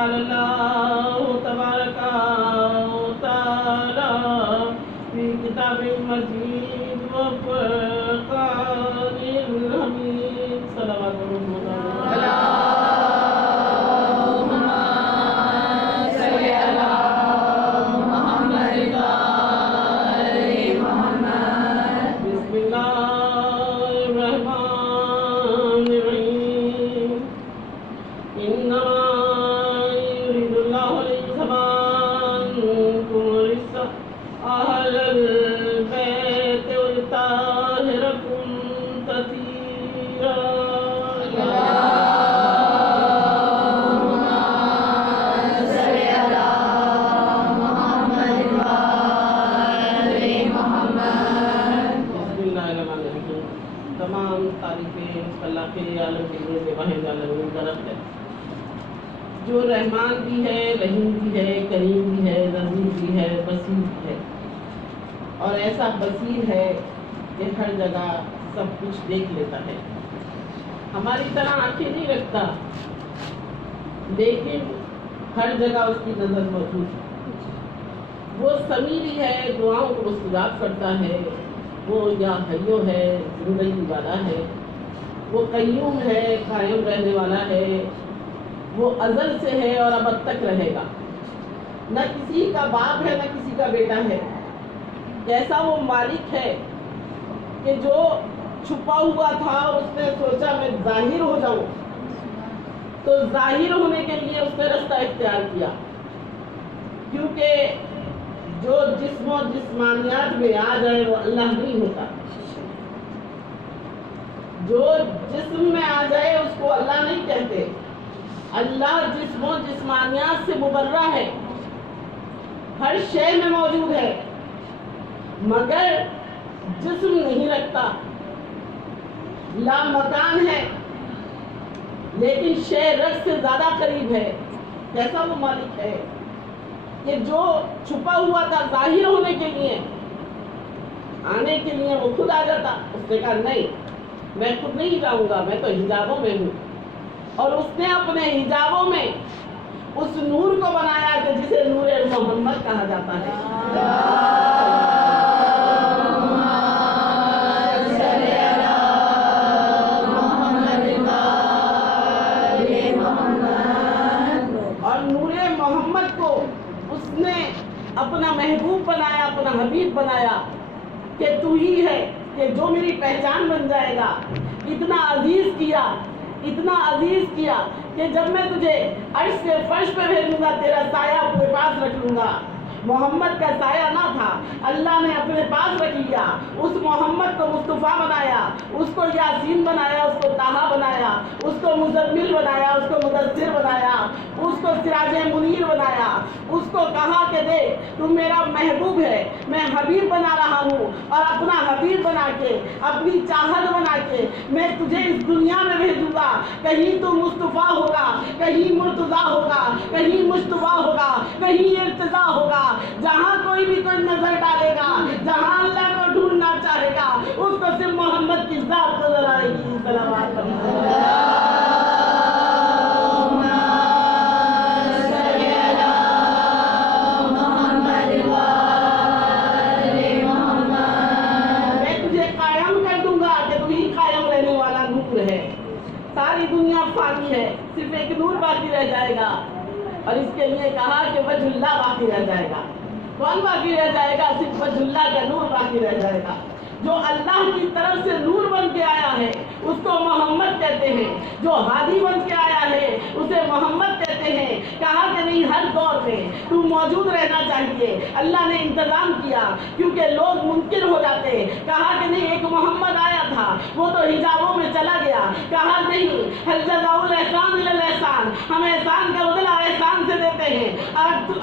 قال الله تبارك وتعالى في كتاب المجيد وفرقان الحميد صلوات رسول الله تمام تعریفیں اللہ کے عالم کے واحد عالم طرف ہے جو رحمان بھی ہے، رحیم بھی ہے، کریم بھی ہے، رحیم بھی ہے، بصیر بھی ہے، اور ایسا بصیر ہے کہ ہر جگہ سب کچھ دیکھ لیتا ہے. ہماری طرح آنکھیں نہیں رکھتا لیکن ہر جگہ اس کی نظر موجود ہے. وہ سمیع ہے، دعاؤں کو مستجاب کرتا ہے. وہ یا حیو ہے، زندگی والا ہے. وہ قیوم ہے، قائم رہنے والا ہے. وہ ازل سے ہے اور ابد تک رہے گا. نہ کسی کا باپ ہے نہ کسی کا بیٹا ہے. کیسا وہ مالک ہے کہ جو چھپا ہوا تھا اس نے سوچا میں ظاہر ہو جاؤں، تو ظاہر ہونے کے لیے اس نے رستہ اختیار کیا. کیونکہ جو جسم و جسمانیات میں آ جائے وہ اللہ نہیں ہوتا. جو جسم میں آ جائے اس کو اللہ نہیں کہتے. اللہ جسم و جسمانیات سے مبرہ ہے، ہر شے میں موجود ہے مگر جسم نہیں رکھتا. لا مکان ہے لیکن شے رکھ سے زیادہ قریب ہے. کیسا وہ مالک ہے کہ جو چھپا ہوا تھا ظاہر ہونے کے لیے، آنے کے لیے وہ خود آ جاتا. اس نے کہا نہیں، میں خود نہیں جاؤں گا، میں تو حجابوں میں ہوں. اور اس نے اپنے حجابوں میں اس نور کو بنایا کہ جسے نور محمد کہا جاتا ہے. اور نور محمد کو اس نے اپنا محبوب بنایا، اپنا حبیب بنایا کہ تو ہی ہے کہ جو میری پہچان بن جائے گا. اتنا عزیز کیا، اتنا عزیز کیا کہ جب میں تجھے عرش سے فرش پہ بھیجوں گا تیرا سایہ اپنے پاس رکھ لوں گا. محمد کا سایہ نہ تھا، اللہ نے اپنے پاس رکھ لیا. اس محمد کو مصطفیٰ بنایا، اس کو یاسین بنایا، اس کو طٰہٰ بنایا، اس کو مزمل بنایا، اس کو مدثر بنایا، اس کو سراج منیر بنایا. اس کو کہا کہ دیکھ تو میرا محبوب ہے، میں حبیب بنا رہا ہوں، اور اپنا حبیب بنا کے، اپنی چاہت بنا کے میں تجھے اس دنیا میں بھیجوں گا. کہیں تو مصطفیٰ ہوگا، کہیں مرتضیٰ ہوگا، کہیں مجتبیٰ ہوگا، کہیں ارتضیٰ ہوگا. جہاں کوئی بھی کوئی نظر ڈالے گا، جہاں اللہ کو ڈھونڈنا چاہے گا، اس کو صرف محمد کی ذات نظر آئے گی. صلوات ساری دنیا فانی ہے، صرف ایک نور باقی رہ جائے گا. اور اس کے لیے کہا کہ وجہ اللہ باقی رہ جائے گا. کون باقی رہ جائے گا؟ صرف وجہ اللہ کا نور باقی رہ جائے گا. جو اللہ کی طرف سے نور بن کے آیا ہے اس کو محمد کہتے ہیں. جو ہادی بن کے آیا ہے اسے محمد کہتے ہیں. کہا کہ نہیں، ہر دور میں تو موجود رہنا چاہیے. اللہ نے انتظام کیا کیونکہ لوگ منکر ہو جاتے. کہا کہ نہیں، ایک محمد آیا تھا وہ تو حجابوں میں چلا گیا. کہا نہیں، هل جزاء الاحسان الا الاحسان، ہم احسان کا بدلہ احسان سے دیتے ہیں.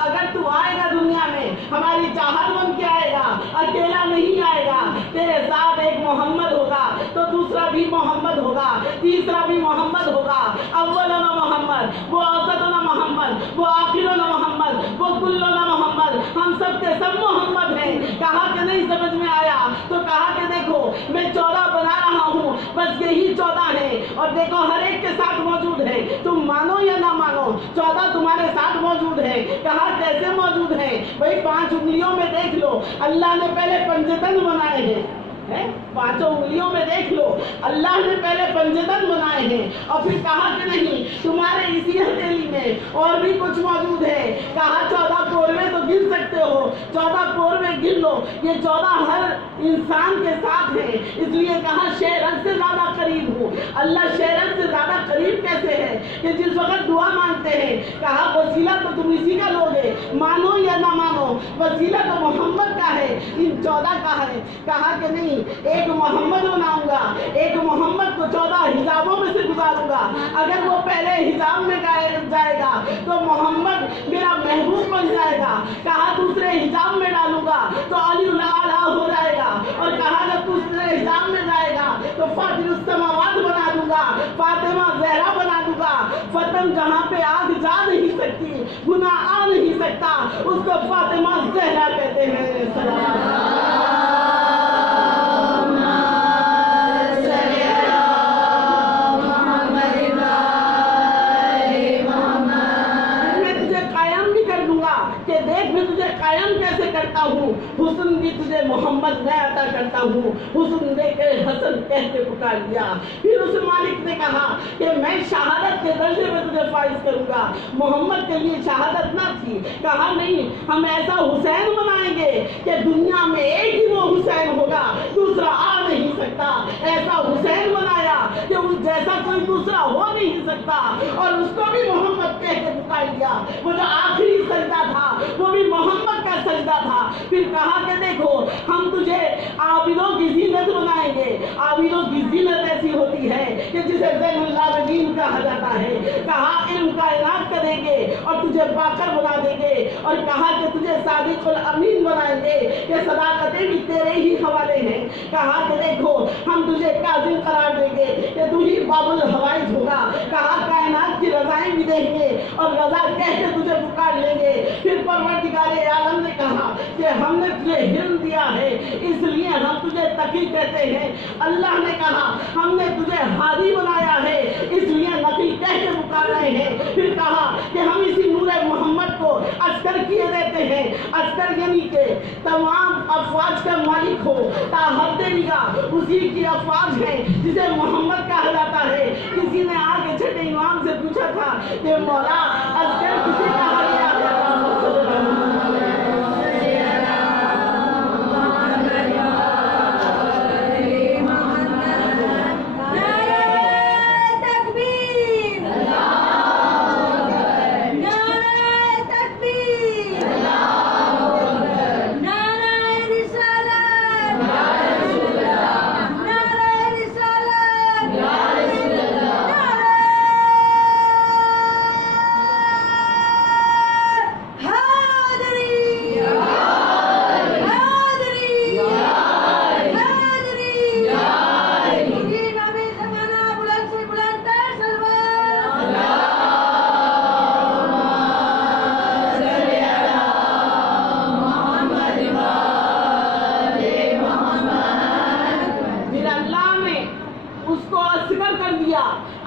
اگر تو آئے گا دنیا میں ہماری چاہت بن کے آئے گا، اکیلا نہیں آئے گا. تیرے ساتھ ایک محمد ہوگا تو دوسرا بھی محمد ہوگا، تیسرا بھی محمد ہوگا. اولنا محمد، وہ اوسطنا محمد، وہ آخرنا محمد، وہ کلنا محمد. ہم سب کے سب محمد ہیں. کہا کہ نہیں سمجھ میں آیا تو کہا کہ دیکھو میں 14 بنا رہا ہوں، بس یہی 14 ہیں. اور دیکھو ہر ایک کے ساتھ موجود ہے، تم مانو یا نہ مانو 14 تمہارے ساتھ موجود ہے۔ کہا کیسے موجود ہے؟ بھئی 5 انگلیوں میں دیکھ لو، اللہ نے پہلے پنجتن بنائے ہیں، 5 انگلیوں میں دیکھ لو، اللہ نے پہلے پنجتن بنائے ہیں، اور پھر کہا کہ نہیں تمہارے اسی ہتھیلی میں اور بھی کچھ موجود ہے۔ کہا 14 پوروے تو گن سکتے ہو، 14 پوروے گن لو، یہ 14 ہر انسان کے ساتھ ہے، اس لیے کہا شہرت سے زیادہ قریب ہوں۔ اللہ شہرت سے زیادہ قریب کیسے ہے کہ جس وقت دعا مانگتے ہیں، کہا وسیلہ تو تم اسی کا لوگے، مانو یا نہ مانو، وسیلہ تو محمد کا ہے، ان 14 کا ہے۔ کہا کہ نہیں ایک محمد بناؤں گا، ایک محمد کو 14 حجابوں میں سے گزاروں گا، اگر وہ پہلے حجاب میں جائے گا تو محمد میرا محبوب بن جائے گا۔ کہا دوسرے حجاب میں ڈالوں گا تو علی الاعلیٰ ہو جائے گا، اور کہا جب دوسرے حجاب میں جائے گا تو فاطر السماوات بنا دوں گا، فاطمہ زہرا بنا دوں گا۔ فتن جہاں پہ آگ جا نہیں سکتی، گناہ آ نہیں سکتا، اس کو فاطمہ زہرا کہتے ہیں۔ کہ دیکھ میں تجھے قائم کیسے کرتا ہوں، حسن بھی تجھے محمد میں عطا کرتا ہوں۔ حسن دے کے حسن کہہ کے پکار لیا۔ پھر اس مالک نے کہا کہ میں شہادت کے درجے میں تجھے فائز کروں گا۔ محمد کے لیے شہادت نہ تھی، کہا نہیں ہم ایسا حسین بنائیں گے کہ دنیا میں ایک ہی وہ حسین ہوگا، دوسرا آ نہیں سکتا۔ ایسا حسین بنایا کہ اس جیسا کوئی دوسرا ہو نہیں سکتا، اور اس کو بھی محمد کہہ کے پکار لیا۔ وہ جو آخری سجدہ تھا وہ بھی محمد کا سجدہ تھا۔ پھر کہا کہ دیکھو ہم تجھے عابدوں کی زینت بنائیں گے۔ عابدوں کی زینت ایسی ہوتی ہے کہ جسے زین العابدین کہا جاتا ہے۔ کہا علم کائنات کریں گے اور تجھے باقر بنا دیں گے، اور کہا کہ تجھے صادق الامین بنائیں گے، کہ صداقتیں بھی تیرے ہی حوالے ہیں۔ کہا کہ دیکھو ہم تجھے کاظم قرار دیں گے کہ تو ہی باب الحوائج ہوگا۔ کہا کائنات کی رضائیں بھی دیں گے اور رضا کہہ کے تجھے پکار لیں گے۔ پھر پروردگار عالم نے کہا کہ ہم نے تجھے علم دیا ہے اس لیے ہم تجھے تقی کہتے ہیں۔ اللہ نے کہا ہم نے تجھے ہادی بنایا ہے اس لیے نقی کہہ کے پکار رہے ہیں۔ پھر کہا کہ ہم اسی نور محمد کو عسکر کیے دیتے ہیں۔ عسکر یعنی کہ تمام افواج کا مالک ہو، تا حد نگاہ اسی کی افواج ہے جسے محمد کہا جاتا ہے۔ کسی نے آ کے چھٹے امام سے پوچھا تھا کہ مولا عسکر کسے کہا گیا ہے؟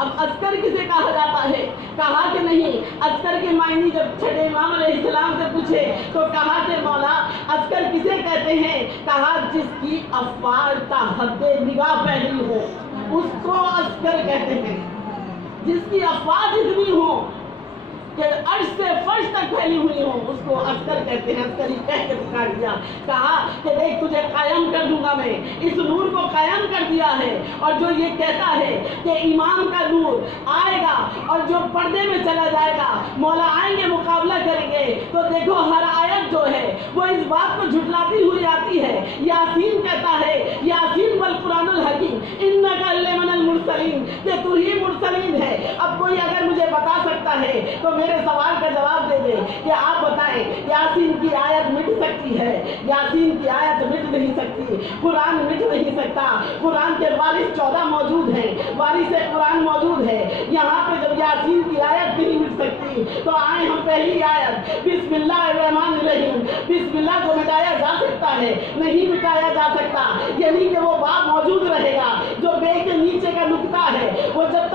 اب عسکر کسے کہا جاتا ہے؟ کہا کہ نہیں عسکر کے معنی جب چھٹے امام علیہ السلام سے پوچھے تو کہا کہ مولا عسکر کسے کہتے ہیں؟ کہا جس کی افواج تا حد نگاہ پھیلی ہو اس کو عسکر کہتے ہیں۔ جس کی افواج اتنی ہو کہ عرش سے فرش تک پھیلی ہوئی ہو اس کو عسکر کہتے ہیں۔ عسکری کہہ کے پکار دیا، کہا کہ دیکھ تجھے قائم کر دوں گا، میں اس نور کو قائم کر دیا ہے، اور جو یہ کہتا ہے کہ امام کا نور آئے گا اور جو پردے میں چلا جائے گا مولا آئیں گے مقابلہ کریں گے، تو دیکھو ہر آیت جو ہے وہ اس بات کو جھٹلاتی ہوئی آتی ہے۔ یاسین کہتا ہے یاسین والقرآن الحکیم انک لمن المرسلین، کہ تو ہی مرسلین ہے۔ اب کوئی اگر مجھے بتا سکتا ہے تو میرے سوال کا جواب دے دے کہ آپ بتائیں یاسین کی آیت مٹ سکتی ہے؟ یاسین کی آیت مٹ نہیں سکتی، قرآن مٹ نہیں سکتا۔ قرآن کے وارث 14 موجود ہیں، وارث قرآن موجود ہے۔ یہاں پہ جب یاسین کی آیت نہیں مٹ سکتی تو آئیں ہم پہلی آیت بسم اللہ الرحمن الرحیم، بسم اللہ کو مٹایا جا سکتا ہے؟ نہیں مٹایا جا سکتا، یعنی کہ وہ باب موجود رہے گا جو بے کے نیچے کا نقطہ ہے، وہ جب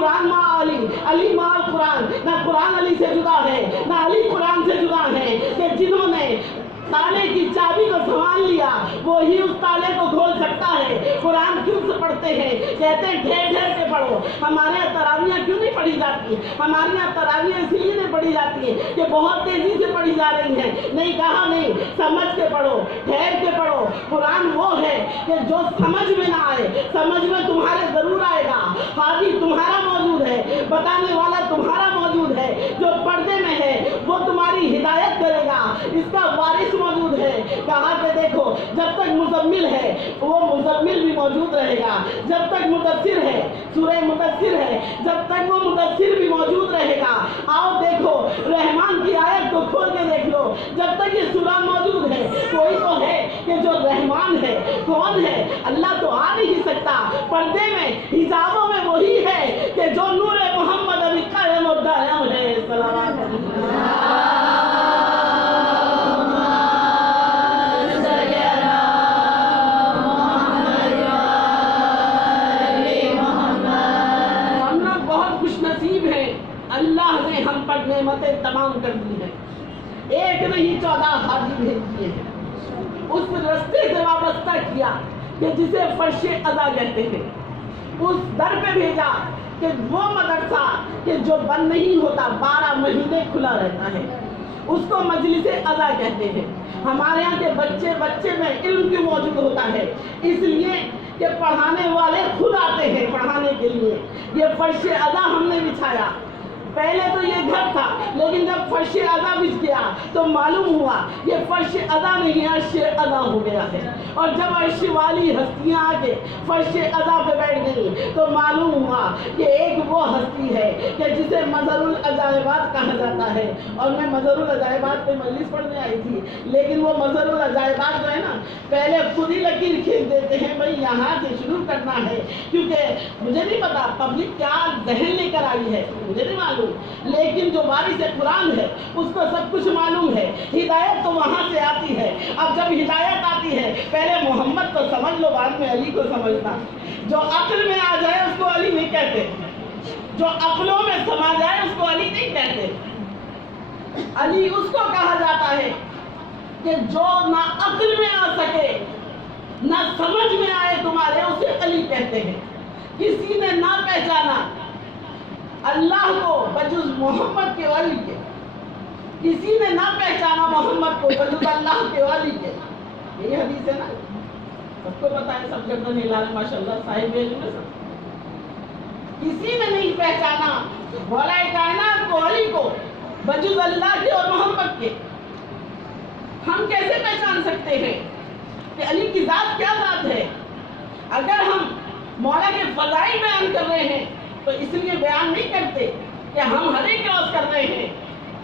قرآن مع علی، علی مع قرآن، نہ قرآن علی سے جدا ہے نہ علی قرآن سے جدا ہے، کہ جنہوں نے تالے کی چابی کو سنبھال لیا وہی اس تالے کو کھول سکتا ہے۔ قرآن کیوں سے پڑھتے ہیں؟ کہتے ہیں ڈھیر ڈھیر کے پڑھو۔ ہمارے یہاں تراویاں کیوں نہیں پڑھی جاتی؟ ہمارے یہاں تراویاں اس لیے نہیں پڑھی جاتی ہیں کہ بہت تیزی سے پڑھی جا رہی ہیں۔ نہیں، کہا نہیں، سمجھ کے پڑھو، ٹھہر کے پڑھو۔ قرآن وہ ہے کہ جو سمجھ میں نہ آئے، سمجھ میں تمہارے ضرور آئے گا۔ حاجی تمہارا موجود ہے، بتانے والا تمہارا موجود ہے، جو پردے میں ہے وہ تمہاری ہدایت کرے گا، اس کا وارث موجود ہے۔ کہا کہ دیکھو جب تک مزمل ہے وہ مزمل بھی موجود رہے گا، جب تک مدثر ہے، سورہ مدثر ہے، جب تک وہ مدثر بھی موجود رہے گا۔ آؤ دیکھو رحمان کی آیت کو کھول کے دیکھ لو، جب تک یہ سورہ موجود ہے کوئی تو ہے کہ جو رحمان ہے۔ کون ہے؟ اللہ تو آ نہیں سکتا، پردے میں حجابوں میں وہی ہے کہ جو نور محمد ابھی قائم و دائم ہے۔ صلوات اللہ نے ہم پر نعمتیں تمام کر دی ہیں، ایک نہیں 14 حاجی بھیج دیے ہیں، اس رستے سے وابستہ کیا کہ جسے فرش ادا کہتے ہیں، اس در پہ بھیجا کہ وہ مدرسہ کہ جو بند نہیں ہوتا، 12 مہینے کھلا رہتا ہے، اس کو مجلس ادا کہتے ہیں۔ ہمارے یہاں کے بچے بچے میں علم کیوں موجود ہوتا ہے؟ اس لیے کہ پڑھانے والے خود آتے ہیں پڑھانے کے لیے۔ یہ فرش ادا ہم نے بچھایا، پہلے تو یہ گھر تھا، لیکن جب فرش ادا بچھ گیا تو معلوم ہوا یہ فرش ادا نہیں، عرش ادا ہو گیا ہے۔ اور جب عرش والی ہستیاں آگے فرش ادا پہ بیٹھ گئی تو معلوم ہوا کہ ایک وہ ہستی ہے کہ جسے مظہر العجائبات کہا جاتا ہے۔ اور میں مظہر العجائبات پہ مجلس پڑھنے آئی تھی، لیکن وہ مظہر العجائبات جو ہے نا پہلے خود ہی لکیر کھینچ دیتے ہیں، بھائی یہاں سے شروع کرنا ہے، کیونکہ مجھے نہیں پتا پبلک کیا ذہن لے کر آئی ہے، مجھے نہیں معلوم، لیکن جو وارث قرآن ہے اس کو سب کچھ معلوم ہے۔ ہدایت تو وہاں سے آتی ہے۔ اب جب ہدایت آتی ہے پہلے محمد کو سمجھ لو، بعد میں علی کو سمجھنا۔ جو عقل میں آ جائے اس کو علی نہیں کہتے، جو عقلوں میں سما جائے اس کو علی نہیں کہتے۔ علی اس کو کہا جاتا ہے کہ جو نہ عقل میں آ سکے نہ سمجھ میں آئے تمہارے، اسے علی کہتے ہیں۔ کسی نے نہ پہچانا اللہ کو بجز محمد کے ولی کے، کسی نے نہ پہچانا محمد کو بجز اللہ کے ولی کے، یہی حدیث ہے نا، سب کو پتا ہے، سب گردن ہلا رہے ماشاءاللہ، صاحب علم میں سب۔ کسی نے نہیں پہچانا مولا کائنات کو، علی کو بجز اللہ کے اور محمد کے۔ ہم کیسے پہچان سکتے ہیں کہ علی کی ذات کیا ذات ہے؟ اگر ہم مولا کے فضائل بیان کر رہے ہیں تو اس لیے بیان نہیں کرتے کہ ہم حد کراس کر رہے ہیں۔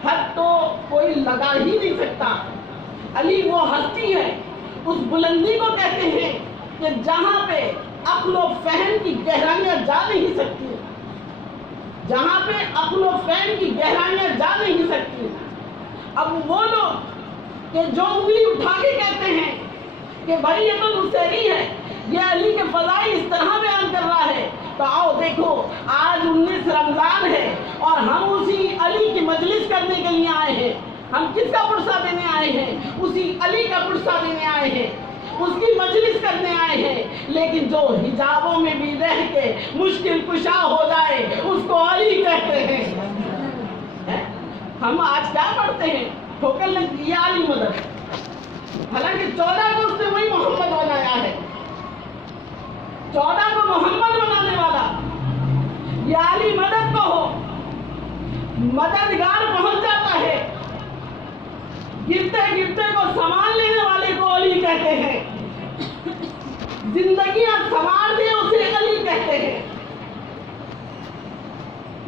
حد تو کوئی لگا ہی نہیں سکتا۔ علی وہ ہستی ہے، اس بلندی کو کہتے ہیں کہ جہاں پہ عقل و فہم کی گہرائیاں جا نہیں سکتی، جہاں پہ عقل و فہم کی گہرائیاں جا نہیں سکتی۔ اب وہ لوگ کہ جو انگلی اٹھا کے کہتے ہیں کہ بھائی یہ تو نصیری ہے، یہ علی کے فضائل اس طرح بیان کر رہا ہے، تو آؤ دیکھو آج 19 رمضان ہے اور ہم اسی علی کی مجلس کرنے کے لیے آئے ہیں۔ ہم کس کا پرسہ دینے آئے ہیں؟ اسی علی کا پرسہ دینے آئے ہیں، اس کی مجلس کرنے آئے ہیں۔ لیکن جو حجابوں میں بھی رہ کے مشکل کشا ہو جائے اس کو علی کہتے ہیں۔ ہم آج کیا پڑھتے ہیں؟ ٹھوکر لگ دیا علی مدد، حالانکہ 14 کو اس نے وہی محمد بنایا ہے، 14 کو محمد بنانے والا یہ علی مدد کو ہو، مددگار پہنچ جاتا ہے، گرتے گرتے کو سنبھال لینے والے کو علی کہتے ہیں، زندگیاں سنوار دے اسے علی کہتے ہیں،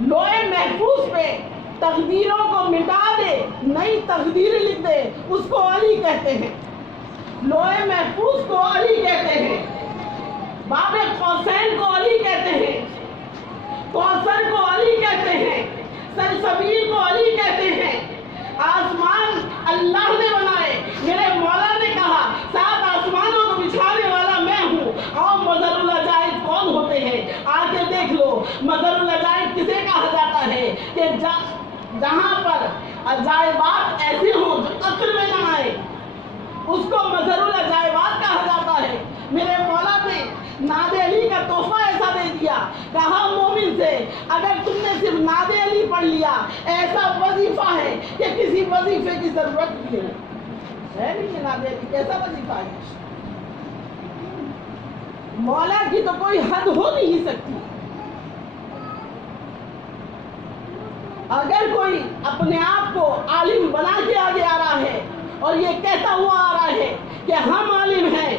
لوہے محفوظ پہ تقدیروں کو مٹا دے نئی تقدیر لکھ دے اس کو علی کہتے ہیں، لوہے محفوظ کو علی کہتے ہیں، باب قوسین کو علی کہتے ہیں، کوثر کو علی کہتے ہیں، سلسبیل کو علی کہتے ہیں۔ آسمان اللہ نے بنائے، میرے مولا نے کہا 7 آسمانوں کو بچھانے والا میں ہوں۔ اور مظہر العجائب کون ہوتے ہیں؟ آ کے دیکھ لو، مظہر العجائب جہاں پر عجائبات ایسے ہوں جو عقل میں نہ آئے اس کو مظہر العجائبات کہا جاتا ہے۔ میرے مولا نے ناد علی کا تحفہ ایسا دے دیا، کہا مومن سے اگر تم نے صرف ناد علی پڑھ لیا ایسا وظیفہ ہے کہ کسی وظیفے کی ضرورت بھی نہیں ہے۔ نہیں یہ ناد علی کیسا وظیفہ ہے؟ مولا کی تو کوئی حد ہو نہیں سکتی۔ اگر کوئی اپنے آپ کو عالم بنا کے آگے آ رہا ہے اور یہ کہتا ہوا آ رہا ہے کہ ہم عالم ہیں،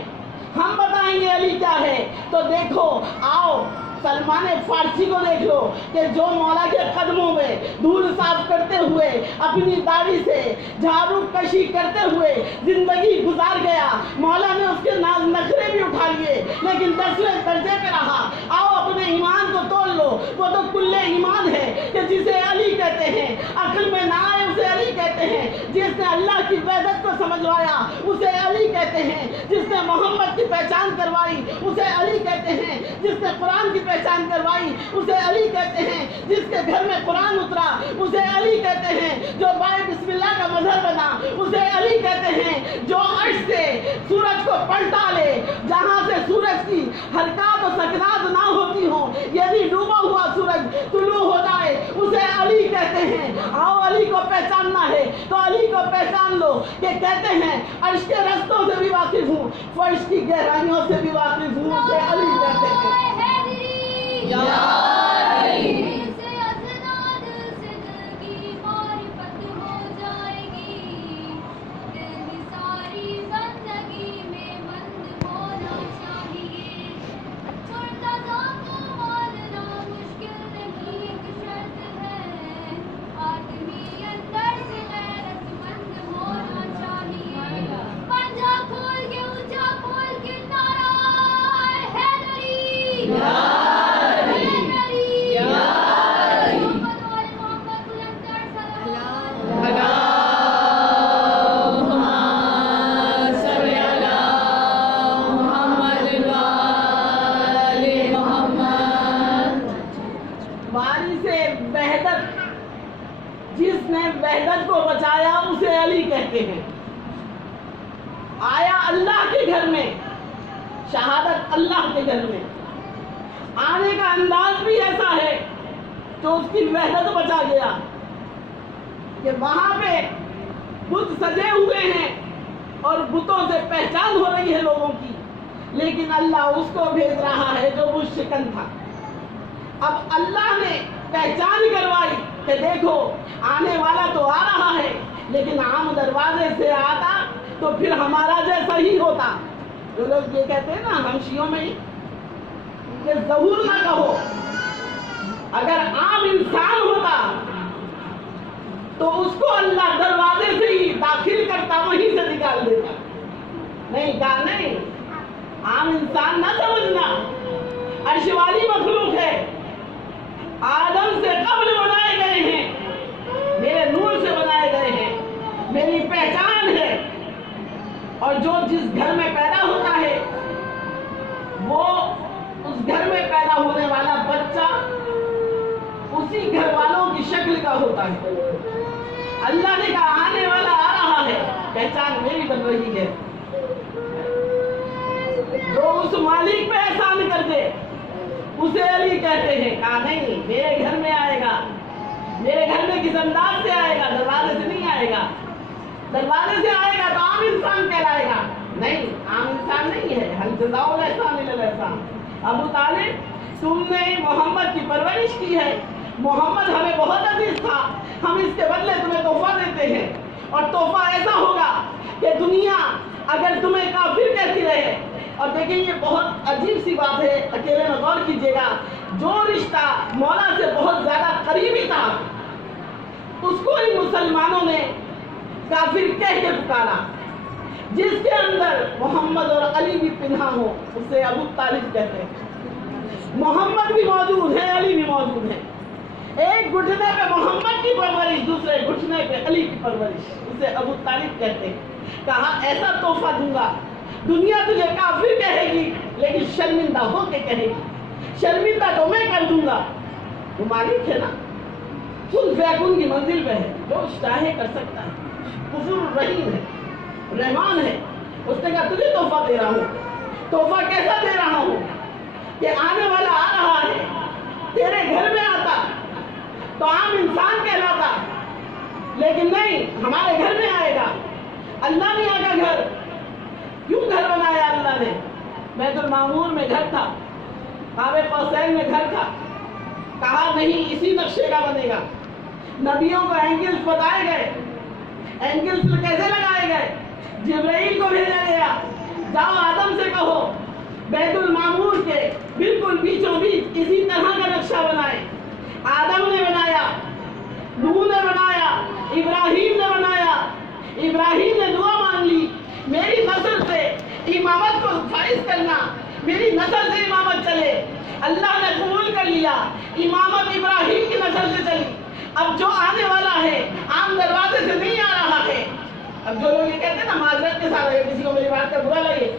ہم بتائیں گے علی کیا ہے، تو دیکھو آؤ سلمان فارسی کو دیکھ لو کہ جو مولا کے قدموں میں دھول صاف کرتے ہوئے اپنی داڑھی سے جھاڑو کشی کرتے ہوئے زندگی گزار گیا، مولا نے اس کے ناز نخرے بھی اٹھا لیے لیکن 10ویں درجے پہ رہا۔ آؤ اپنے ایمان کو توڑ لو، وہ تو کل ایمان ہے کہ جسے علی کہتے ہیں، عقل میں نہ آئے اسے علی کہتے ہیں، جس نے اللہ کی وحدت کو سمجھوایا اسے علی کہتے ہیں، جس نے محمد کی پہچان کروائی اسے علی کہتے ہیں، جس نے قرآن کی پہچان کروائی اسے علی کہتے ہیں، جس کے گھر میں قرآن اترا اسے علی کہتے ہیں، جو بائے بسم اللہ کا مظہر بنا اسے علی کہتے ہیں، جو عرش سے سورج کو پلٹا لے جہاں سے سورج کی حرکات و سکنات نہ ہوتی ہوں، یعنی ڈوبا ہوا سورج طلوع ہو جائے اسے علی کہتے ہیں۔ آؤ علی کو پہچاننا ہے تو علی کو پہچان لو کہ کہتے ہیں عرش کے رستوں سے بھی واقف ہوں، فرش کی گہرائیوں سے بھی واقف ہوں، اسے علی کہتے ہیں۔ جس نے وحدت کو بچایا اسے علی کہتے ہیں۔ آیا اللہ کے گھر میں، شہادت اللہ کے گھر میں، آنے کا انداز بھی ایسا ہے تو اس کی وحدت بچا گیا کہ وہاں پہ بت سجے ہوئے ہیں اور بتوں سے پہچان ہو رہی ہے لوگوں کی، لیکن اللہ اس کو بھیج رہا ہے جو بت شکن تھا۔ اب اللہ نے پہچان کروائی کہ دیکھو آنے والا تو آ رہا ہے لیکن عام دروازے سے آتا تو پھر ہمارا جیسا ہی ہوتا۔ جو لوگ یہ کہتے ہیں نا ہم شیعوں میں کہ ظہور نہ کہو، اگر عام انسان ہوتا تو اس کو اللہ دروازے سے ہی داخل کرتا، وہیں سے نکال دیتا۔ نہیں کہا نہیں، عام انسان نہ سمجھنا، عرش والی مخلوق ہے، آدم سے قبل بنائے گئے ہیں، میرے نور سے بنائے گئے ہیں، میری پہچان ہے، اور جو جس گھر میں پیدا ہوتا ہے وہ اس گھر میں پیدا ہونے والا بچہ اسی گھر والوں کی شکل کا ہوتا ہے۔ اللہ نے کہا آنے والا آ رہا ہے، پہچان میری بن رہی ہے۔ جو اس مالک پہ احسان کر دے اسے علی کہتے ہیں۔ کہا نہیں، میرے گھر میں آئے گا، میرے گھر میں کس انداز سے آئے گا؟ دروازے سے نہیں آئے گا، دروازے سے آئے گا تو عام انسان کہلائے گا۔ نہیں، عام انسان نہیں ہے، ہم جزاء الاحسان الا الاحسان۔ ابو طالب تم نے محمد کی پرورش کی ہے، محمد ہمیں بہت عزیز تھا، ہم اس کے بدلے تمہیں تحفہ دیتے ہیں، اور تحفہ ایسا ہوگا کہ دنیا اگر تمہیں کافر کہتی رہے، اور دیکھیں یہ بہت عجیب سی بات ہے، اکیلے میں غور کیجئے گا، جو رشتہ مولا سے بہت زیادہ قریبی تھا اس کو ہی مسلمانوں نے کافر کہہ کے پکارا۔ جس کے اندر محمد اور علی بھی پنہا ہو اسے ابو طالب کہتے ہیں۔ محمد بھی موجود ہے، علی بھی موجود ہے، ایک گھٹنے پہ محمد کی پرورش، دوسرے گھٹنے پہ علی کی پرورش، اسے ابو طالب کہتے ہیں۔ کہا ایسا تحفہ دوں گا، دنیا تجھے کافر کہے گی لیکن شرمندہ ہو کے کہے گی، شرمندہ تو میں کر دوں گا۔ وہ مالک ہے نا، کن فیکون کی منزل پہ ہے، جو چاہے کر سکتا ہے، غفور رحیم ہے، رحمان ہے۔ اس نے کہا تجھے تحفہ دے رہا ہوں۔ تحفہ کیسا دے رہا ہوں کہ آنے والا آ رہا ہے، تیرے گھر میں آتا تو عام انسان کہلاتا، لیکن نہیں، ہمارے گھر میں آئے گا۔ اللہ میاں کا گھر کیوں گھر بنایا اللہ نے؟ بیت المعمور میں گھر تھا، قاب قوسین میں گھر تھا، کہا نہیں اسی نقشے کا بنے گا۔ نبیوں کو اینگلز بتائے گئے، اینگلز کیسے لگائے گئے؟ جبرائیل کو بھیجا گیا، جاؤ آدم سے کہو بیت المعمور کے بالکل بیچوں بیچ اسی طرح کا نقشہ بنائے۔ آدم نے بنایا، نوح نے بنایا، ابراہیم نے بنایا۔ ابراہیم نے دعا مانگ لی، میری نسل سے امامت کو فائز کرنا، میری نسل سے امامت چلے۔ اللہ نے قبول کر لیا، امامت ابراہیم کی نسل سے چلی۔ اب جو آنے والا ہے عام دروازے سے نہیں آ رہا ہے۔ اب جو لوگ یہ کہتے ہیں نا معذرت کے ساتھ، کسی کو میری بات کا برا لگے،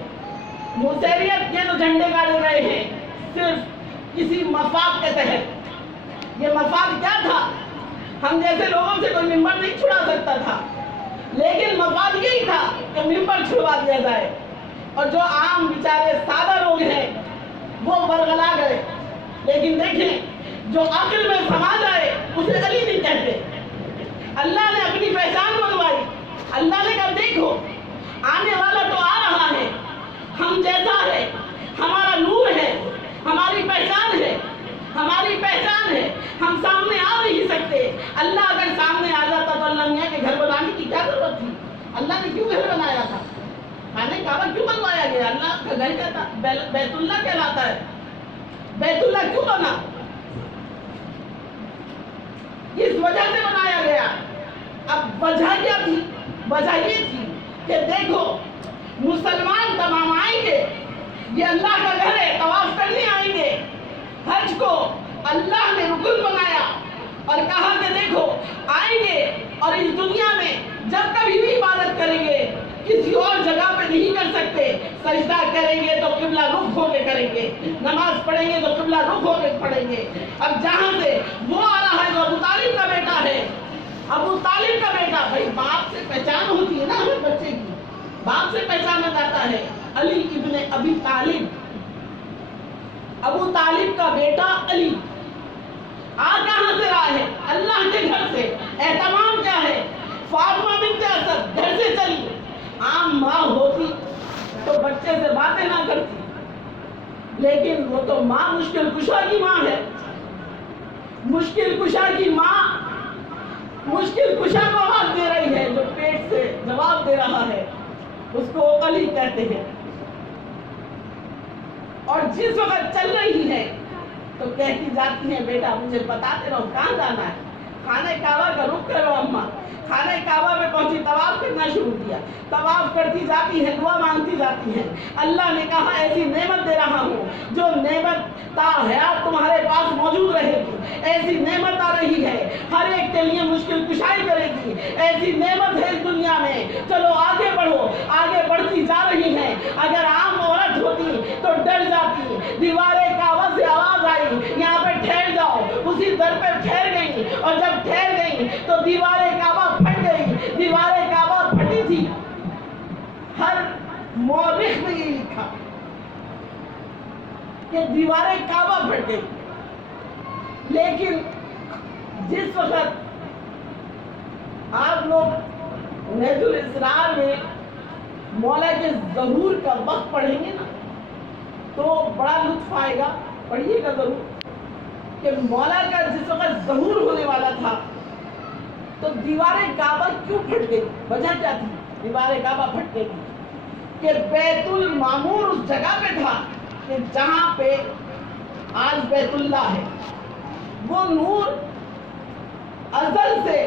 موسیریت یہ تو جھنڈے گاڑے رہے ہیں صرف کسی مفاد کے تحت۔ یہ مفاد کیا تھا؟ ہم جیسے لوگوں سے کوئی ممبر نہیں چھڑا سکتا تھا، لیکن مفاد یہی تھا کہ ممبر چھڑوا دیا جائے، اور جو عام بیچارے سادہ لوگ ہیں وہ برگلا گئے۔ لیکن دیکھیں جو عقل میں سما جائے اسے علی نہیں کہتے۔ اللہ نے اپنی پہچان بنوائی، اللہ نے کہا دیکھو آنے والا تو آ رہا ہے، ہم جیسا ہے، ہمارا نور ہے، ہماری پہچان ہے، ہماری پہچان ہے، ہم سامنے آ نہیں سکتے۔ اللہ اگر سامنے آ جاتا تو اللہ میاں کے گھر بنانے کی کیا ضرورت تھی؟ اللہ نے کیوں گھر بنایا تھا؟ خانہ کعبہ کیوں بنوایا گیا؟ اللہ کا گھر کہتا بیت اللہ کہلاتا ہے، بیت اللہ کیوں بنا؟ اس وجہ سے بنایا گیا۔ اب وجہ کیا تھی؟ وجہ یہ تھی کہ دیکھو مسلمان تمام آئیں گے، یہ اللہ کا گھر ہے، طواف کرنے آئیں گے۔ حج کو اللہ نے رکن بنایا اور کہا کہ دیکھو آئیں گے اور اس دنیا میں جب کبھی بھی عبادت کریں گے کسی اور جگہ پہ نہیں کر سکتے۔ سجدہ کریں گے تو قبلہ رخ ہو کے کریں گے، نماز پڑھیں گے تو قبلہ رخ ہو کے پڑھیں گے۔ اب جہاں سے وہ آ رہا ہے جو ابو طالب کا بیٹا ہے، ابو طالب کا بیٹا، بھائی باپ سے پہچان ہوتی ہے نا ہر بچے کی، باپ سے پہچانا جاتا ہے۔ علی ابن ابی طالب، ابو طالب کا بیٹا علی آ کہاں سے رہا ہے؟ اللہ کے گھر سے۔ اہتمام کیا ہے؟ فاطمہ بنت اسد گھر سے چلی۔ عام ماں ہوتی تو بچے سے باتیں نہ کرتی، لیکن وہ تو ماں مشکل کشا کی ماں ہے۔ مشکل کشا کی ماں مشکل کشا کو آواز دے رہی ہے، جو پیٹ سے جواب دے رہا ہے اس کو علی کہتے ہیں۔ اور جس وقت چل رہی ہے تو کہتی جاتی ہے بیٹا مجھے بتاتے رہو کہاں جانا ہے، خانہ کعبہ کا رخ کرو اماں۔ خانہ کعبہ میں پہنچی، طواف کرنا شروع کیا، طواف کرتی جاتی ہے، دعا مانگتی جاتی ہے۔ اللہ نے کہا ایسی نعمت دے رہا ہوں جو نعمت تا حیات تمہارے پاس موجود رہے گی۔ ایسی نعمت آ رہی ہے ہر ایک کے لیے مشکل کشائی کرے گی، ایسی نعمت ہے اس دنیا میں، چلو آگے بڑھو۔ آگے بڑھتی جا رہی ہے، اگر عام عورت ہوتی تو ڈر جاتی۔ دیوار کعبہ سے آواز آئی یہاں پہ ٹھہر جاؤ، اسی در پہ ٹھہر گئی، اور جب ٹھہر گئی تو دیوار کعبہ پھٹ گئی۔ دیوار کعبہ پھٹی تھی، ہر مورخ نے یہ لکھا کہ دیوار کعبہ پھٹ گئی، لیکن جس وقت آپ لوگ نہج الاسرار میں مولا کے ظہور کا وقت پڑھیں گے نا تو بڑا لطف آئے گا، پڑھیے گا ضرور کہ مولا کا جس وقت ظہور ہونے والا تھا تو دیوار کعبہ کیوں پھٹ گئی، وجہ کیا تھی دیوار کعبہ پھٹنے کی؟ کہ بیت المعمور اس جگہ پہ تھا کہ جہاں پہ آج بیت اللہ ہے، وہ نور ازل سے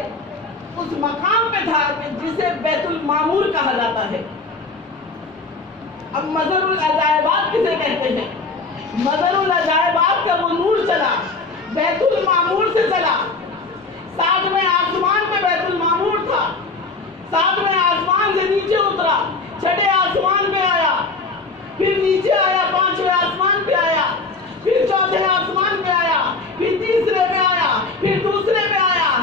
اس مقام پہ تھا کہ جسے بیت المعمور کہا جاتا ہے۔ اب مظہر العجائبات کسے کہتے ہیں؟ مظہر العجائبات کا وہ نور چلا، بیت المعمور سے چلا، ساتویں آسمان پہ بیت المعمور تھا، ساتویں آسمان سے نیچے اترا، چھٹے آسمان پہ آیا، پھر نیچے آیا، پانچویں آسمان پہ آیا، پھر چوتھے آسمان پہ آیا، پھر تیسرے پہ آیا، پھر دوسرے پہ آیا،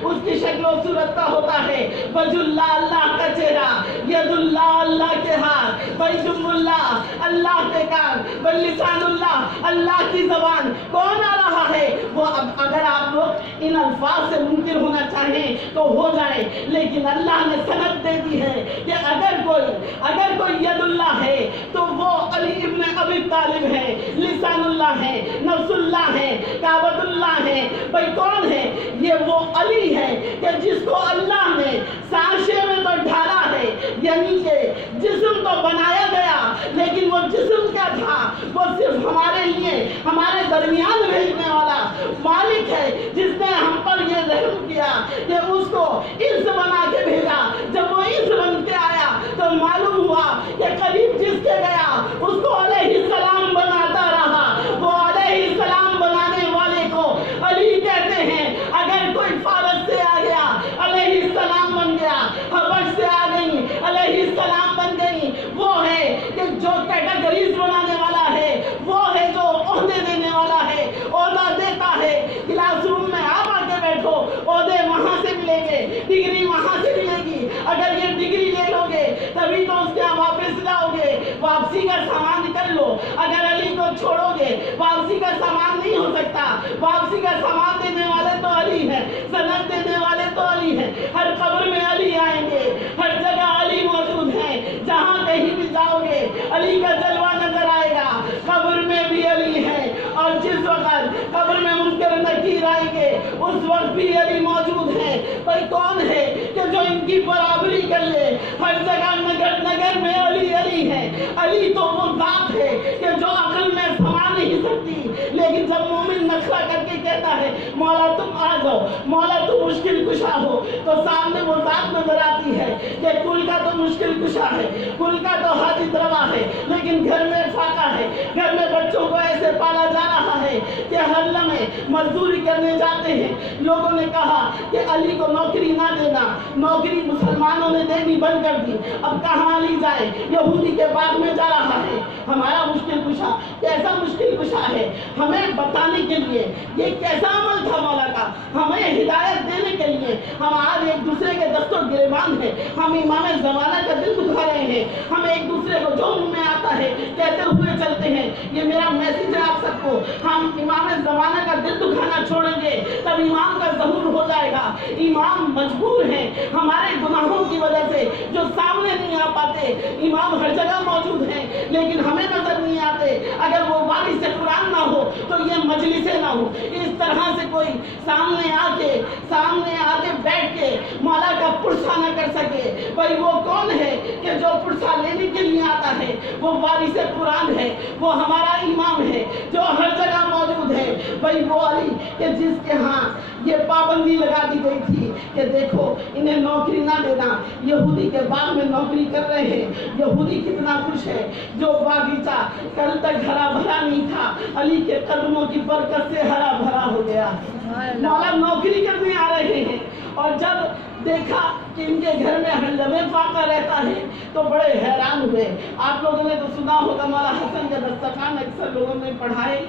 اس کی شکل و صورت کا ہوتا ہے. وجہ اللہ اللہ کا چہرہ، ید اللہ اللہ کے ہاتھ، بیتم اللہ اللہ کے کان، بلسان اللہ اللہ کی زبان. کون آ رہا ہے وہ؟ اب اگر آپ لوگ ان الفاظ سے منکر ہونا چاہیں تو ہو جائے، لیکن اللہ نے سند دے دی ہے کہ اگر کوئی ید اللہ ہے تو وہ علی ابن ابی طالب ہے، لسان اللہ ہے، نفس اللہ ہے، کعبۃ اللہ ہے. بھائی کون ہے یہ؟ وہ علی ہے کہ جس کو اللہ نے سانچے میں تو ڈھالا ہے، یعنی کہ جسم تو بنایا گیا لیکن وہ جسم کیا تھا؟ وہ صرف ہمارے لیے ہمارے درمیان بھیجنے والا مالک ہے، جس نے ہم پر یہ رحم کیا کہ اس کو عز بنا کے بھیجا. جب وہ عز بن کے آیا تو معلوم ہوا کہ قریب جس کے گیا اس کو علیہ السلام بناتا رہا. وہ علیہ السلام بنانے والے کو علی کہتے ہیں. اگر کوئی فارس سے آ گیا علیہ السلام بن گیا، حبش سے آ گئی علیہ السلام بن گئی. وہ ہے کہ جو کیٹیگریز بنانے والا ہے، وہ ہے جو عہدے دینے والا ہے، عہدہ دیتا ہے. کلاس روم میں آپ آ کے بیٹھو، عہدے وہاں سے ملیں گے، ڈگری وہاں سے ملے گی. اگر یہ ڈگری لے لو گے تبھی تو اس کے واپس جاؤ گے. واپسی کا سامان نکل لو. اگر علی کو چھوڑو گے واپسی کا سامان نہیں ہو سکتا. واپسی کا سامان دینے والے تو علی ہیں، سند دینے والے تو علی ہیں. ہر قبر میں علی آئیں گے، ہر جگہ علی موجود ہیں. جہاں کہیں بھی جاؤ گے علی کا جلوہ نظر آئے گا. قبر میں بھی علی ہے، اور جس وقت قبر میں منکر نکیر آئیں گے اس وقت بھی علی موجود ہیں. بھائی کون ہے کہ جو ان کی برابری کر لے؟ ہر جگہ نگر میں علی علی ہے. علی تو وہ ذات ہے کہ جو عقل میں سما نہیں سکتی، لیکن جب مومن نخرہ کر کے کہتا ہے مولا تم آ جاؤ، مولا تم مشکل کشا ہو، تو سامنے وہ ذات نظر آتی ہے کہ کل کا تو مشکل کشا ہے، کل کا تو حاجت روا ہے، لیکن گھر میں فاقہ ہے. گھر میں بچوں کو ایسے پالا جا رہا ہے کہ ہر لمحے مزدوری کرنے جاتے ہیں. لوگوں نے کہا کہ علی کو نوکری نہ دینا، نوکری مسلمانوں نے دینی بند کر دی. اب کہاں علی جائے؟ یہودی کے باغ میں جا رہا ہے. ہمارا مشکل کشا کیسا مشکل کشا ہے؟ ہمیں بتانے کے لیے یہ کیسا عمل تھا مولا کا، ہمیں ہدایت دینے کے لیے. ہم آج ایک دوسرے کے دست و گریبان ہیں. ہم امام زمانہ کا دل دکھا رہے ہیں. ہم ایک دوسرے کو جو منہ میں آتا ہے کہتے ہوئے چلتے ہیں. یہ میرا میسج ہے آپ سب کو. ہم امام زمانہ کا دل دکھانا چھوڑیں گے تب امام کا ظہور ہو جائے گا. امام مجبور ہیں ہمارے گناہوں کی وجہ سے جو سامنے نہیں آ پاتے. امام ہر جگہ موجود ہیں لیکن ہمیں نظر نہیں آتے. اگر وہ وارث قرآن نہ ہو تو یہ مجلسیں نہ ہو. اس طرح سے کوئی سامنے آ کے بیٹھ کے مولا کا پرسہ نہ کر سکے. بھائی وہ کون ہے کہ جو پرسہ لینے کے لیے آتا ہے؟ وہ وارث قرآن ہے، وہ ہمارا امام ہے جو ہر جگہ موجود ہے. بھائی وہ علی کہ جس کے ہاں یہ پابندی لگا دی گئی تھی کہ دیکھو انہیں نوکری نہ دینا. یہودی کے باغ میں نوکری کر رہے ہیں. یہودی کتنا خوش ہے. جو باغیچہ کل تک ہرا بھرا نہیں تھا علی کے قدموں کی برکت سے ہرا بھرا ہو گیا. مولا نوکری کرنے آ رہے ہیں، اور جب دیکھا کہ ان کے گھر میں ہر لمحے فاقہ رہتا ہے تو بڑے حیران ہوئے. آپ لوگوں نے تو سنا ہوگا مولا حسن کا دسترخوان اکثر لوگوں نے پڑھائے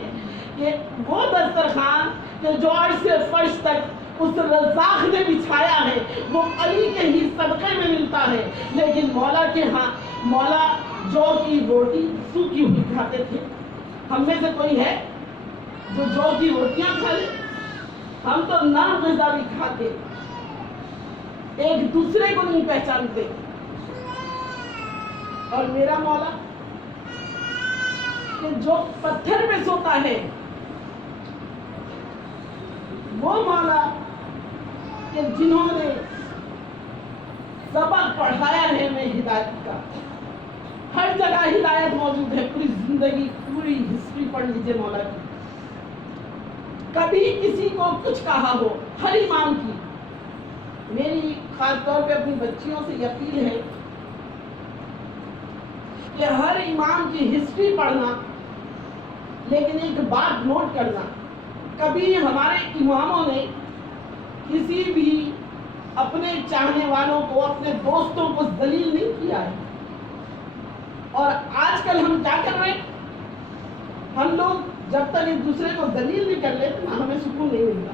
کہ وہ دسترخوان کہ جو عرش سے فرش تک اس رزاق نے بچھایا ہے وہ علی کے ہی صدقے میں ملتا ہے. لیکن مولا کے ہاں مولا جو کی روٹی سوکھی ہوئی کھاتے تھے. ہم میں سے کوئی ہے جو کی روٹیاں کھا لے؟ ہم تو نرم غذا بھی کھاتے، ایک دوسرے کو نہیں پہچانتے. اور میرا مولا کہ جو پتھر پہ سوتا ہے، وہ مولا کہ جنہوں نے سبق پڑھایا ہے ہمیں ہدایت کا. ہر جگہ ہدایت موجود ہے. پوری زندگی پوری ہسٹری پڑھ لیجیے مولا کی. کبھی کسی کو کچھ کہا ہو ہر امام کی. میری خاص طور پہ اپنی بچیوں سے یہ اپیل ہے کہ ہر امام کی ہسٹری پڑھنا، لیکن ایک بات نوٹ کرنا، کبھی ہمارے اماموں نے کسی بھی اپنے چاہنے والوں کو، اپنے دوستوں کو ذلیل نہیں کیا ہے. اور آج کل ہم کیا کر رہے ہیں؟ ہم لوگ جب تک ایک دوسرے کو ذلیل نہیں کر لیتے نا ہمیں سکون نہیں ملتا.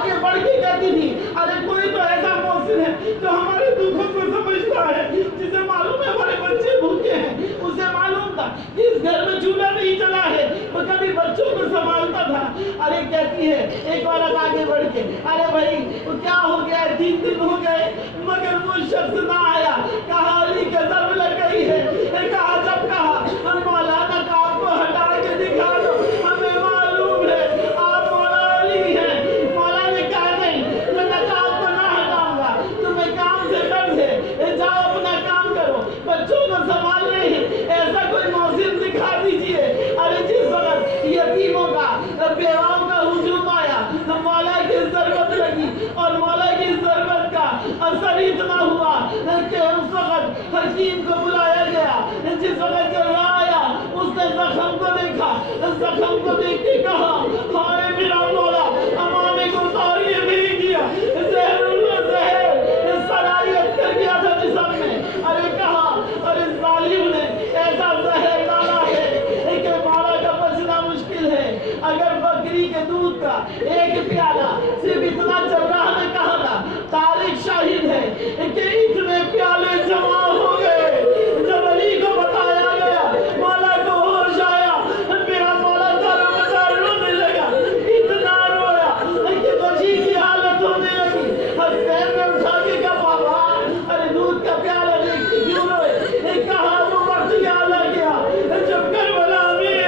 آگے بڑھ کے کہتی تھی ارے کوئی تو ایسا محسن ہے جو ہمارے دکھوں کو سمجھتا ہے، جسے معلوم ہے ہمارے بچے بھوکے ہیں، اسے معلوم تھا کہ اس گھر میں چولہا نہیں چلا ہے، وہ کبھی بچوں کو سنبھالتا تھا۔ ارے کہتی ہے ایک عورت آگے بڑھ کے ارے بھائی وہ کیا ہو گیا ہے، 3 دن ہو گئے مگر وہ شخص نہ آیا۔ کہا علی کے ضرب لگ گئی ہے۔ کہا جب کہا مولانا نقاب کو ہٹا کے دکھا دو، ہمیں معلوم ہے آپ مولا علی ہیں۔ مولا نے کہا نہیں میں نقاب کو نہ ہٹاؤں گا، تمہیں کام سے قرض ہے، جاؤ اپنا کام کرو، بچوں کو سنبھال رہے ہیں، ایسا کوئی محسن دکھا دیجئے۔ ارے جس وقت یتیموں کا بیواؤں کا ہجوم آیا مولا کی ضربت لگی اور مولا کی ضربت کا اثر اتنا ہوا کہ اس وقت حکیم کو بلایا گیا۔ جس وقت جلوہ آیا اس نے زخم کو دیکھا، زخم کو دیکھ کے کہا ہائے میرا مولا امامے کو تاریہ نہیں کیا، زہر اللہ زہر صلاحیت کر گیا تھا جسم میں۔ ارے کہا ارے ظالم نے ایسا زہر ڈالا ہے کہ مولا کا بچنا مشکل ہے۔ اگر بکری کے دودھ کا ایک پیالہ صرف اتنا جراح نے کہا تھا، تاریخ شاہد ہے کہ اتنے پیالے جمع ہو گئے۔ جب علی کو بتایا گیا مولا کو ہوش آیا، میرا مولا ذرا بتا رونے لگا، اتنا رویا کہ بچی کی حالت ہونے لگی۔ حسین نے اٹھا کے کہا بابا ارے دودھ کا پیالہ دیکھ کے کیوں روئے؟ کہا وہ وقت یاد آ گیا جب کربلا میں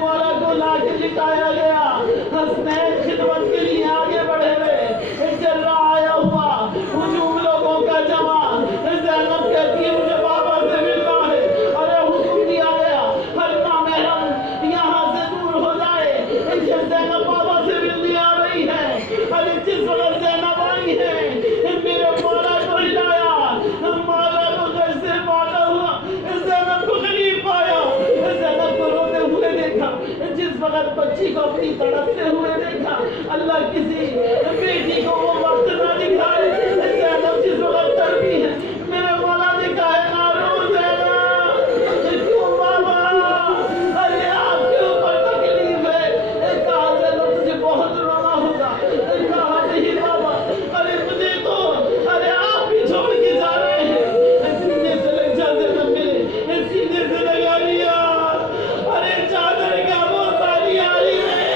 مولا کو لا کے لٹایا گیا۔ حسنین خدمت کے لیے آگے بڑھے ہوئے، جرہ آیا ہوا ہجوم لوگوں کا جمع۔ زینب کہتی ہے مجھے بابا سے ملنا ہے۔ ارے حکم دیا گیا ہر نامحرم یہاں سے دور ہو جائے۔ زینب بابا سے ملنے آ رہی ہے۔ ارے جس وقت زینب آئی ہے میرے مولا کو ہلایا، مولا کو کیسے بالا ہوا، زینب کو غریب پایا، زینب کو روتے ہوئے دیکھا، جس وقت بچی کو اپنی تڑپتے ہوئے دیکھا۔ اللہ کسی بیٹی کو وہ وقت نہ دکھائے۔ زینب جس وقت تڑپی ہے میرے مولا نے کہا ہے نہ رو زینب، کیوں بابا ارے آپ کے اوپر تکلیف ہے؟ کہا زینب تجھے بہت رونا ہوگا۔ کہا نہیں بابا ارے مجھے تو ارے آپ بھی چھوڑ کے جا رہے ہیں۔ سینے سے لگ جا زینب میرے، سینے سے لگا لیا۔ ارے چادر کا وہ ساری آلی میں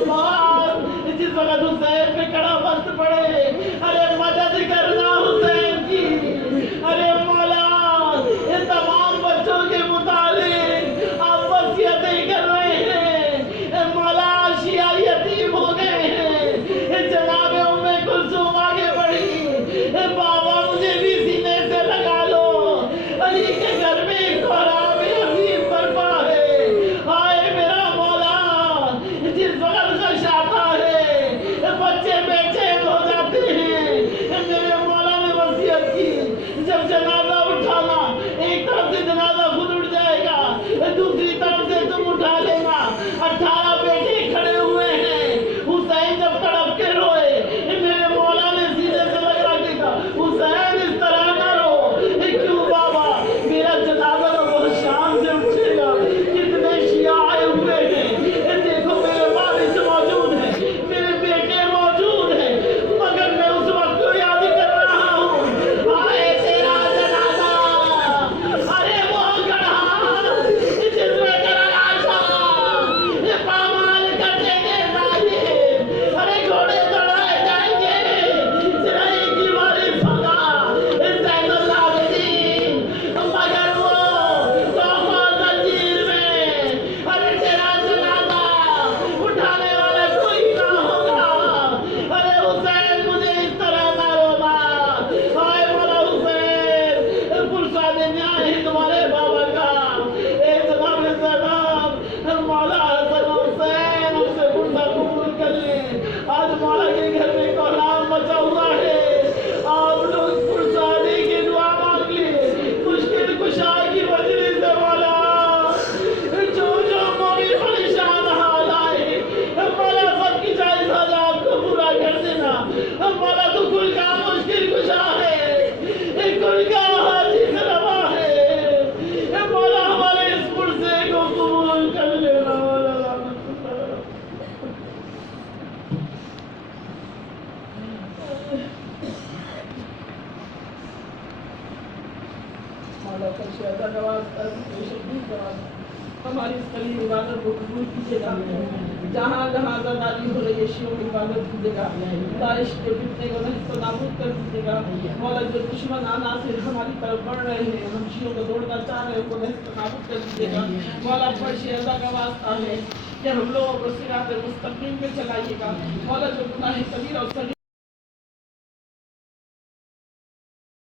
عباس جس وقت حسین پہ کڑا وقت پڑے، ارے مدد کرنا حسین کی، ارے مولا یہ تمام بچوں کے متعلق آپ وصیتیں کر رہے ہیں، مولا شیعہ یتیم ہو گئے ہیں، جناب ام کلثوم آگے بڑھی، بابا مجھے بھی سینے سے لگا لو، علی کے گھر میں ایک کوہرام حبیب برپا ہے، ہائے میرا مولا جس وقت خش آتا ہے بچے بے چین ہو جاتے ہیں، میرے مولا نے وصیت کی جب جنازہ اٹھانا ایک طرف سے جنازہ خود اٹھ جائے گا، دوسری طرف سے تم اٹھا لینا، 18 بیٹے کھڑے ہوئے ہیں، حسین جب تڑپ کے روئے میرے مولا نے سینے سے لگا کے کہا حسین اس طرح نہ رو، کیوں بابا میرا جنازہ تو بہت شان سے اٹھے گا، کتنے شیعہ آئے ہوئے ہیں، دیکھو میرے والد موجود ہیں، میرے بیٹے موجود ہیں، مگر میں اس وقت کو یاد کر رہا ہوں، آئے تیرا جنازہ، ارے وہ گڑھا جس میں تیرا لاشا پامال کرتے گے ظالم، ارے گھوڑے دوڑائے جائیں گے، سرائی کی وارث ہوگا زین العابدین، مگر وہ توفہ زنجیر میں، ارے تیرا جنازہ اٹھانے والا کوئی نہ ہوگا، ارے حسین مجھے اس طرح نہ رونا، ہائے مولا حسین پرساد نیائی تمہارے بابا کا، اے جناب زینب مولا حسن حسین ہم سے پرسا قبول کر لیں، آج مولا کے گھر میں کوہرام مچا ہوا ہے، آپ لوگ پرسا دے کے دعا مانگ لیں، مشکل کشا کی مجلس ہے مولا، جو مومن پریشان حال آئے مولا سب کی جائز حاجات کو پورا کر دینا، مولا تو کل کا مشکل کشا ہے، کل کا حاجت روا ہے، مولا ہمارے اس پرسے کو قبول کر لینا مولا۔ مولا کا شہدہ نواز کر شہید نواز ہماری اس کلی عبادت کو قبول کیجیے گا، جہاں جہاں آزاداری ہو رہی ہے شیعوں کی عبادت کیجیے گا، داعش کے فتنے کو نحس و نابود کر دیجیے گا، مولا جو دشمن عناصر ہماری طرف بڑھ رہے ہیں، ہم شیعوں کو دوڑنا چاہ رہے ہیں، ان کو نحس و نابود کر دیجیے گا، مولا پر شہدہ کا واسطہ ہے کہ ہم لوگوں کو صراط مستقیم پہ چلائیے گا، مولا جو گناہ کبیرہ اور صغیر